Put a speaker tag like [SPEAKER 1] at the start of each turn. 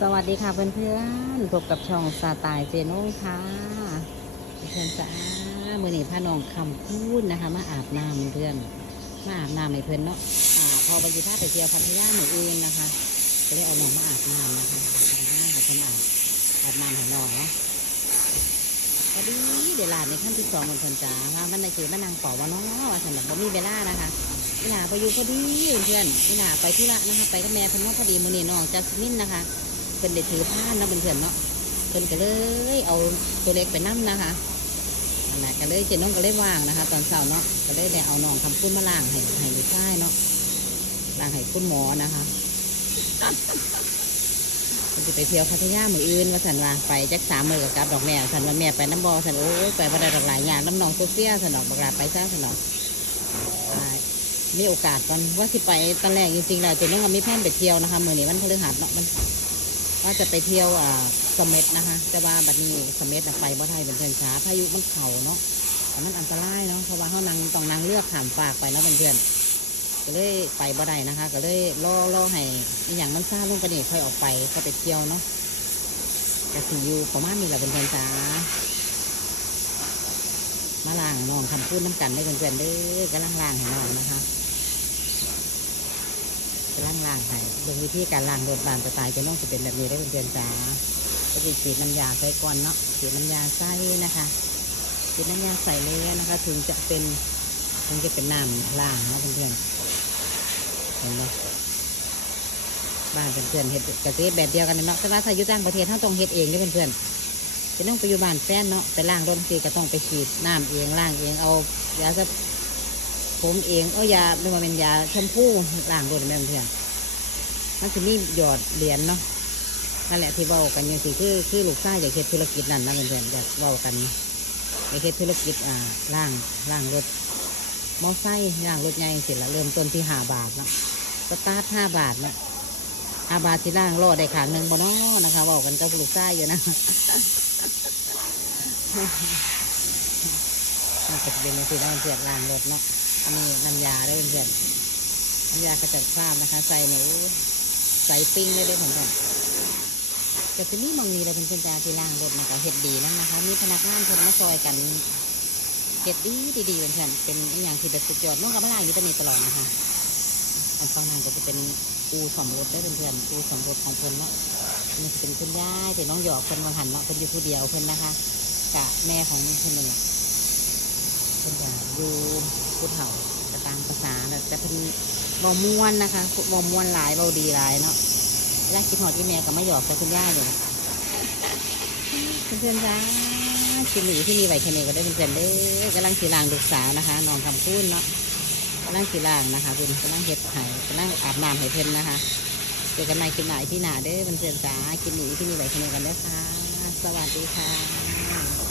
[SPEAKER 1] สวัสดีค่ะเพื่อนๆพบกับช่องสไตล์เจโน่ค่ะเพื่อนจ้ามือหนี้พาน้องคำพูดนะคะ มาอาบน้ำเพื่อนมาอาบน้ำให้เพื่อนเนาะอ่าพอไปยีพาไปเที่ยวพัทยาเหมือนอื่นนะคะก็เลยเอาน้องมาอาบน้ำนะคะพัทยาให้เพื่อนอาบอาบน้ำให้น้องเนาะพอดีเดี๋ยวลาในขั้นที่สองเพื่อนจ้าว่ามันในคือมานางป่าว่าน้องว่าสำหรับบ่มีเวลานะคะนี่นาไปอยู่พอดีเพื่อนนี่นาไปที่ละนะคะ ไปกับแม่เพิ่นว่าพอดีมื้อนี้น้องจัสมินนะคะ พิ่นได้ถือผ้านะเพื่อนๆเนาะเพิ่นก็เลยเอาตัวเล็กไปนํนะคะอันนั้นก็เลยเจน้องก็เลยว่างนะคะ ตอนเช้าเนาะก็เลยได้เอาน้องคำพูดมาล้างให้ให้ลูกชายเนาะล้างให้คุณหมอนะคะมันจะไปเที่ยวพัทยามืออื่นว่าสันว่าไปจักสามมือกับกับดอกแม่สันว่าแม่ไปน้ำบอสันโอ้ยไปบ่ได้ดอกหลายอย่างน้ำน้องโซเฟียสันดอกบักลาไปซะสันดอกมีโอกาสก่อนว่าสิไปตอนแรกจริงๆแล้วเจนน้องก็มีแผนไปเที่ยวนะคะมือนี้วันพฤหัสเนาะมัน ว่าจะไปเที่ยวอ่าเสม็ดนะคะ แต่ว่าบัดนี้เสม็ดน่ะไปบ่ได้เป็นเพื่อนช้าพายุมันเข่าเนาะแต่มันอันตรายเนาะเพราะว่าเขานางต้องนางเลือกขามฝากไปเนาะเพื่อนๆก็เลยไปบ่ได้นะคะ ก็เลยรอรอให้อหย่างมันซาลงไปนี่ค่อยออกไปก็ไปเที่ยวเนาะก็สิอยู่ประมาณนี้แหละเป็นเพื่อนช้ามาล่างน้องคำพูดน้ำกันได้อเพื่อนๆเด้อกำลังล่างให้น้องนะคะ จะล้างล่างให้เรื่องวิธีการล้างรถบานสไตล์จะต้องจะเป็นแบบนี้ได้เป็นเดือนจ้าก็จะฉีดน้ำยาใส่ก่อนเนาะฉีดน้ำยาใส่นะคะฉีดน้ำยาใส่เลยนะคะ ถึงจะเป็นถึงจะเป็นน้ำล้างนะเพื่อนๆเห็นไหมบ้านเพื่อนๆเห็ดกระเทศแบบเดียวกันเนาะแต่ว่าถ้าอยู่ต่างประเทศเขาต้องเฮ็ดเองนี่เพื่อนๆจะต้องไปอยู่บ้านแฟนเนาะไปล้างรถทีก็ต้องไปฉีดน้ำเองล้างเองเอายาสระ ผมเองเอายาไม่ว่าเป็นยาแชมพูล้างรถแม่เพื่อนมันจะมีหยอดเหรียญเนาะนั่นแหละที่เว้ากันอย่างสิคือคือลูกชายอยากเฮ็ดธุรกิจนั่นนะเพื่อนๆอยากเว้ากันอยากเฮ็ดธุรกิจอ่าล่างล่างรถมอไซค์ล่างรถใหญ่สิละเริ่มต้นที่ห้าบาทเนาะสตาร์ทห้าบาทเนาะห้าบาทที่ล่างรอได้ขางหนึ่งบ่เนาะนะคะเว้ากันกับลูกชายอยู่นะน่าจะเป็นในที่ด้เพื่อนล่างรถเนาะ อันนี้น้ำยาได้เพื่อนๆน้ำยากระจัดคราบนะคะ ใส่หนูใส่ปิ้งได้ด้วยเพื่อนๆแต่ที่นี่มองนี้เราเป็นเพื่อนๆที่ล่างรถนะคะเห็ดดีแล้วนะคะ มีพนักงานเพิ่นมาซอยกันเห็ดดีดีๆเพื่อนๆเป็นอย่างที่แบบสุดยอดน้องกับมาล่างอยู่ตรงนี้ตลอดนะคะอันข้างล่างก็จะเป็นอูสมรถได้เพื่อนๆอูสมรถของเพิ่อนเนาะนี่จะเป็นคุณย่ายแต่น้องหยอกเพิ่อนวางหันเนาะเพิ่อนอยู่ผู้เดียวเพิ่อนนะคะกะแม่ของเพิ่นนั่นแหละ พิ่นจะอยู่ผู้เฒ่าจะตามภาษาแต่เพิ่นบ่ม่วนนะคะบ่ม่วนหลายบ่ดีหลายเนาะย่าคิดหอดที่แม่ก็ไมาหยอกกับคุณย่าอยู่เพื่อนๆจ้าชิหนีที่มีไหวแค่นี้ก็ได้เป็นเพื่อนเด้อกำลังสีลางลูกสาวนะคะน้องคำพูนเนาะกำลังสีลางนะคะเพิ่นกำลังเฮ็ดไห้กำลังอาบน้ำให้เพิ่นนะคะเจอกันใหม่คลิปหนาที่หนาเด้อเพื่อนๆจ้ากินหนีที่มีไหวแค่นี้กันเด้อค่ะ สวัสดีค่ะ